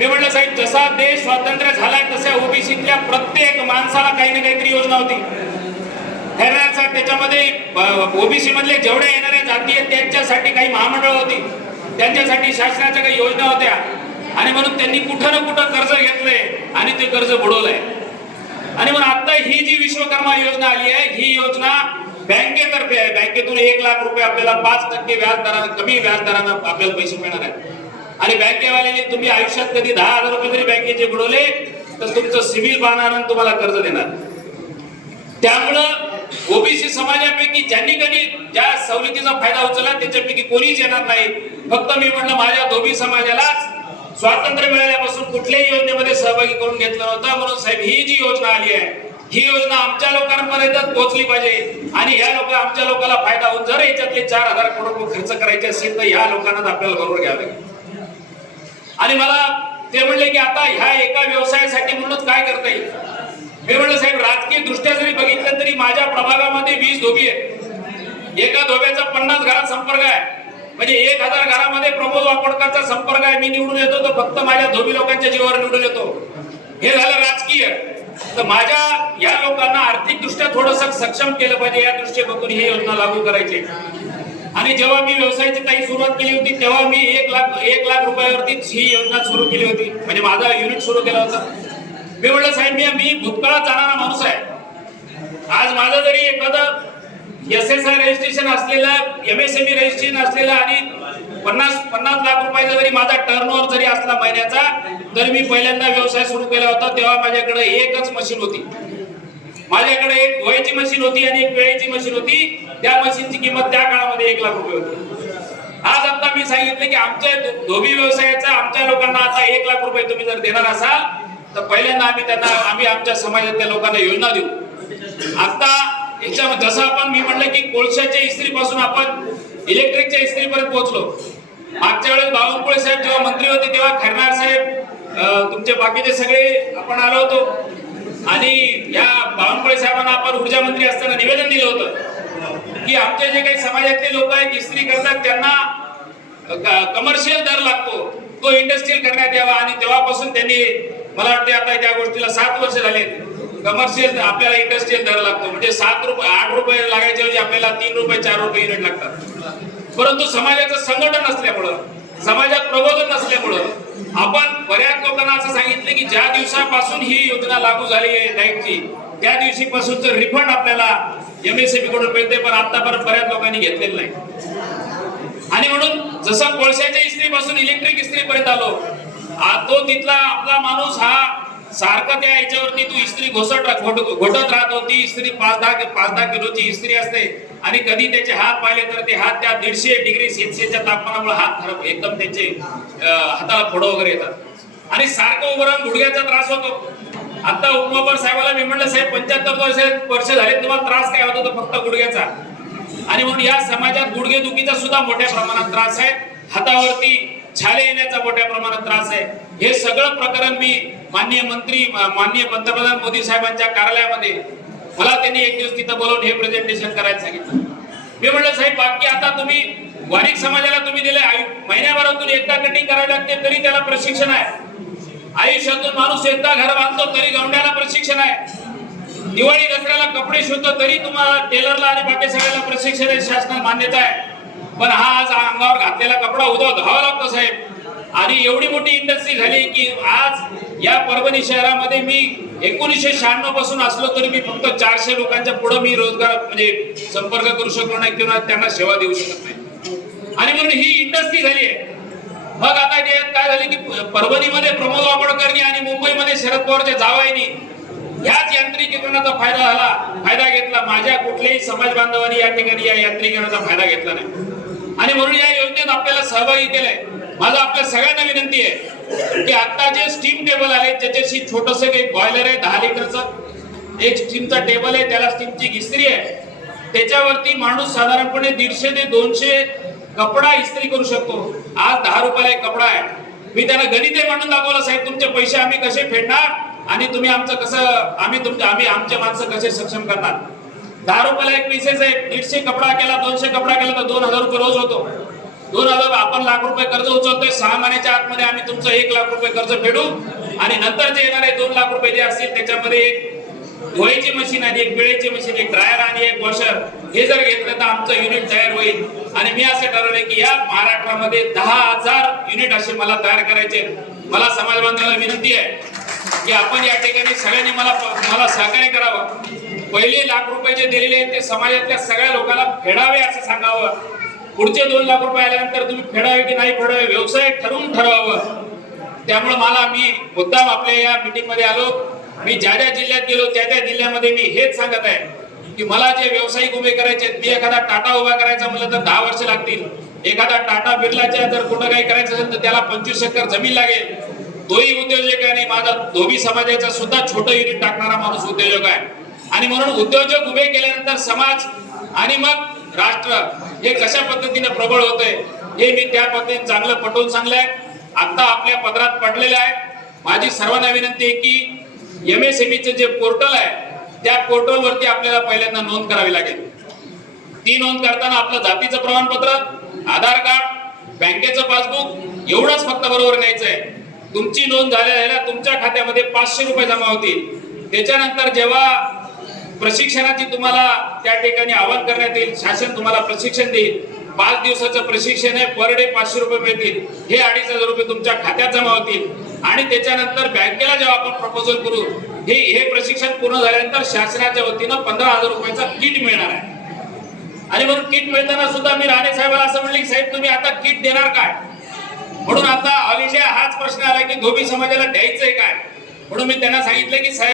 मी म्हटलं साहेब, जसा देश स्वातंत्र्य झालाय तशा ओबीसीतल्या प्रत्येक माणसाला काही ना काहीतरी योजना होती. त्याच्यामध्ये ओबीसी मधले जेवढे येणाऱ्या जाती आहेत त्यांच्यासाठी काही महामंडळ होती, त्यांच्यासाठी शासनाच्या काही योजना होत्या. आणि म्हणून त्यांनी कुठं ना कुठं कर्ज घेतलंय आणि ते कर्ज बुडवलंय. आणि म्हणून आता ही जी विश्वकर्मा योजना आली आहे, ही योजना बँकेतर्फे आहे. बँकेतून 1 लाख रुपये आपल्याला 5% व्याज दरानं, कमी व्याज दरानं आपल्याला पैसे मिळणार आहेत. आणि बँकेवाल्याने तुम्ही आयुष्यात कधी 10,000 रुपये जरी बँकेचे बुडवले तर तुमचं सिबिल पाहणार तुम्हाला कर्ज देणार. त्यामुळं ओबीसी समाजापैकी ज्यांनी कधी ज्या सवलतीचा फायदा उचलला त्याच्यापैकी कोणीच येणार नाही. फक्त मी म्हणलं माझ्या धोबी समाजालाच स्वातंत्र्य मिळाल्यापासून कुठल्याही योजनेमध्ये सहभागी करून घेतलं नव्हतं. म्हणून साहेब, ही जी योजना आली आहे, ही योजना आमच्या लोकांपर्यंत पोहोचली पाहिजे. आणि ह्या आमच्या लोकांना फायदा होऊन जर याच्यातले 4,000 करोड रुपये खर्च करायचे असेल तर ह्या लोकांना आपल्याला बरोबर घ्यावं लागेल. आणि मला ते म्हणले की आता ह्या एका व्यवसायासाठी म्हणून काय करता येईल. मी म्हणलं साहेब, राजकीय दृष्ट्या जरी बघितलं तरी माझ्या प्रभागामध्ये 20 धोबी आहेत. एका धोब्याचा 50 घरात संपर्क आहे. म्हणजे 1000 घरामध्ये प्रमोद वाकडकरचा संपर्क आहे. मी निवडून येतो तर फक्त माझ्या धोबी लोकांच्या जीवावर निवडून येतो. हे झालं राजकीय. तर माझ्या या लोकांना आर्थिक दृष्ट्या थोडंसं सक्षम केलं पाहिजे, या दृष्टीकोनातून ही योजना लागू करायची. आणि जेव्हा मी व्यवसायाची काही सुरुवात केली होती तेव्हा मी 1 लाख रुपयावरतीच ही योजना सुरू केली होती. म्हणजे माझा युनिट सुरू केला होता. मी म्हटलं साहेब, मी भूतकाळात जाणारा माणूस आहे. आज माझं जरी एखादं SSI रजिस्ट्रेशन असलेलं, MSME रजिस्ट्रेशन असलेलं आणि 50 लाख रुपयाचा जरी माझा टर्नओव्हर जरी असला महिन्याचा, तर मी पहिल्यांदा व्यवसाय सुरू केला होता तेव्हा माझ्याकडे एकच मशीन होती. माझ्याकडे एक धुवायची मशीन होती आणि एक पिळायची मशीन होती. त्या मशीनची किंमत त्या काळामध्ये 1 लाख रुपये होती. आज आता मी सांगितलं की आमच्या धोबी व्यवसायाचा आमच्या लोकांना आता 1 लाख रुपये तुम्ही जर देणार असाल तर पहिल्यांदा आम्ही आमच्या समाजातल्या लोकांना योजना देऊ. आता याच्यामध्ये जसं आपण मी म्हटलं की कोळशाच्या इस्त्रीपासून आपण इलेक्ट्रिकच्या इस्त्रीपर्यंत पोहोचलो. मागच्या वेळेस बावनकुळे साहेब जेव्हा मंत्री होते तेव्हा खैरनार साहेब, तुमचे बाकीचे सगळे आपण आलो होतो. आणि या बावनकुळे साहेबांना आपण ऊर्जा मंत्री असताना निवेदन दिलं होतं की आमचे जे काही समाजातले लोक आहेत इस्त्री करतात त्यांना कमर्शियल दर लागतो, तो इंडस्ट्रियल करण्यात यावा. आणि तेव्हापासून त्यांनी, मला वाटते आता त्या गोष्टीला 7 वर्ष झाले, कमर्शियल आपल्याला इंडस्ट्रियल दर लागतो. म्हणजे 8 रुपये लागायच्या ऐवजी आपल्याला 3 रुपये 4 रुपये युनिट लागतात. परंतु समाजाचं संघटन नसल्यामुळं, समाजात प्रबोधन नसल्यामुळं आपण बऱ्याच लोकांना असं सांगितलं की ज्या दिवसापासून ही योजना लागू झाली आहे लाईटची, त्या दिवशीपासूनचं रिफंड आपल्याला MSME कडून मिळते. पण आतापर्यंत बऱ्याच लोकांनी घेतलेलं नाही. आणि म्हणून जसं कोळशाच्या इस्त्रीपासून इलेक्ट्रिक इस्त्रीपर्यंत आलो, तो तिथला आपला माणूस हा सारखं त्या याच्यावरती तू इस्त्री घोटत राहत होती. इस्त्री 5-10 किलोची इस्त्री असते आणि कधी त्याचे हात पाहिले तर ते हात त्या 150 डिग्री सेल्सिअसच्या तापमानामुळे हात खराब, एकदम त्याचे हाताला फोड वगैरे येतात. आणि सारखं उभं राहून गुडघ्याचा त्रास होतो. आता उपमहापौर साहेबाला मी म्हणलं साहेब, 75 वर्ष झाले तुम्हाला त्रास काय होतो? फक्त गुडघ्याचा. आणि म्हणून या समाजात गुडघेदुखीचा सुद्धा मोठ्या प्रमाणात त्रास आहे. हातावरती छाले येण्याचा मोठ्या प्रमाणात त्रास आहे. हे सगळं प्रकरण मी माननीय पंतप्रधान मोदी साहेबांच्या कार्यालयामध्ये, मला त्यांनी एक दिवस तिथं बोलवून हे प्रेझेंटेशन करायला सांगितलं. मी म्हटलं साहेब, बाकी आता तुम्ही वारीक समाजाला तुम्ही दिले, महिन्याभरातून एकदा कटिंग करावी लागते तरी त्याला प्रशिक्षण आहे. आयुष्यातून माणूस एकदा घर बांधतो तरी गवंड्याला प्रशिक्षण आहे. दिवाळी दसऱ्याला कपडे शिवतो तरी तुम्हाला टेलरला आणि बाकी सगळ्याला प्रशिक्षण आहे, शासनात मान्यता आहे. पण हा आज अंगावर घातलेला कपडा उद्या धावा लागतो साहेब. आणि एवढी मोठी इंडस्ट्री झाली की आज या परभणी शहरामध्ये मी 1996 पासून असलो तरी मी फक्त 400 लोकांच्या पुढे मी रोजगार म्हणजे संपर्क करू शकलो नाही किंवा त्यांना सेवा देऊ शकत नाही. आणि म्हणून ही इंडस्ट्री झाली आहे. मग आता काय झाले की परभणीमध्ये प्रमोद वाकडकरनी आणि मुंबईमध्ये शरद पवारच्या जावाईनी ह्याच यांत्रिकीकरणाचा फायदा घेतला. माझ्या कुठल्याही समाज बांधवांनी या ठिकाणी या यांत्रिकीकरणाचा फायदा घेतला नाही. आणि म्हणून या योजनेत आपल्याला सहभागी केलंय. माझं आपल्या सगळ्यांना विनंती आहे की आता जे स्टीम टेबल आले त्याच्याशी छोटस एक बॉयलर आहे 10 लिटरचं, एक स्टीमचा टेबल आहे, त्याला स्टीमची इस्त्री आहे. त्याच्यावरती माणूस साधारणपणे 150 ते 200 कपडा इस्त्री करू शकतो. आज 10 रुपयाला एक कपडा आहे. मी त्यांना गणिते मांडून दाखवलं, साहेब तुमचे पैसे आम्ही कसे फेडणार आणि तुम्ही आमचं कसं, आम्ही आमचे माणसं कसे सक्षम करणार. 10 रुपयाला एक पीसेस आहे. 150 कपडा केला, 200 कपडा केला तर 2000 रुपये रोज होतो. 2,000 आपण लाख रुपये कर्ज उचलतोय, 6 महिन्याच्या आतमध्ये आम्ही तुमचं 1 लाख रुपये कर्ज फेडू आणि नंतर जे येणारे 2 लाख रुपये जे असतील त्याच्यामध्ये एक धुवायची मशीन आणि एक पिळायची मशीन, एक ड्रायर आणि एक वॉशर हे जर घेतलं तर आमचं युनिट तयार होईल. आणि मी असं ठरवलंय की या महाराष्ट्रामध्ये 10,000 युनिट असे मला तयार करायचे. मला समाज बांधवांना विनंती आहे की आपण या ठिकाणी सगळ्यांनी मला सहकार्य करावं. पहिले लाख रुपये जे दिलेले आहेत ते समाजातल्या सगळ्या लोकांना फेडावे असं सांगावं. पुढचे 2 लाख रुपये आल्यानंतर तुम्ही फेडावे की नाही फेडावे व्यवसाय ठरवून ठरवावं. त्यामुळे मी मुद्दाम आपल्या या मीटिंग मध्ये आलो. मी ज्या जिल्ह्यात गेलो त्या जिल्ह्यामध्ये मी हेच सांगत आहे की मला जे व्यावसायिक उभे करायचे, मी एखादा टाटा उभा करायचा म्हणलं तर 10 वर्ष लागतील. एखादा टाटा बिर्लाच्या जर कुठं काही करायचं असेल तर त्याला 25 एकर जमीन लागेल. तोही उद्योजक आहे आणि माझा धोबी समाजाचा सुद्धा छोटं युनिट टाकणारा माणूस उद्योजक आहे. आणि म्हणून उद्योजक उभे केल्यानंतर समाज आणि मग राष्ट्र हे कशा पद्धतीने प्रबळ होतंय हे मी त्या पद्धतीने चांगलं पटवून सांगलंय. आता आपल्या पदरात पडलेलं आहे. माझी सर्वांना विनंती आहे की MSMEचं जे पोर्टल आहे त्या पोर्टल वरती आपल्याला पहिल्यांदा नोंद करावी लागेल. ती नोंद करताना आपलं जातीचं प्रमाणपत्र, आधार कार्ड, बँकेचं पासबुक एवढंच फक्त बरोबर न्यायचं आहे. तुमची नोंद झालेल्या तुमच्या खात्यामध्ये 500 रुपये जमा होतील. त्याच्यानंतर जेव्हा प्रशिक्षणाची तुम्हाला त्या ठिकाणी आवाहन करण्यात येईल, शासन तुम्हाला प्रशिक्षण देईल. 5 दिवसाचं प्रशिक्षण आहे, पर डे 500 रुपये मिळतील. हे 2,500 रुपये तुमच्या खात्यात जमा होतील. आणि त्याच्यानंतर बँकेला जेव्हा आपण प्रपोजल करू, हे प्रशिक्षण पूर्ण झाल्यानंतर शासनाच्या वतीनं 15,000 रुपयाचा किट मिळणार आहे. आणि म्हणून किट मिळताना सुद्धा मी राणे साहेबांना असं म्हणले की साहेब तुम्ही आता किट देणार काय. म्हणून आता ऑल इंडिया हाच प्रश्न आला की धोबी समाजाला द्यायचंय काय. म्हणून मी त्यांना सांगितलं की साहेब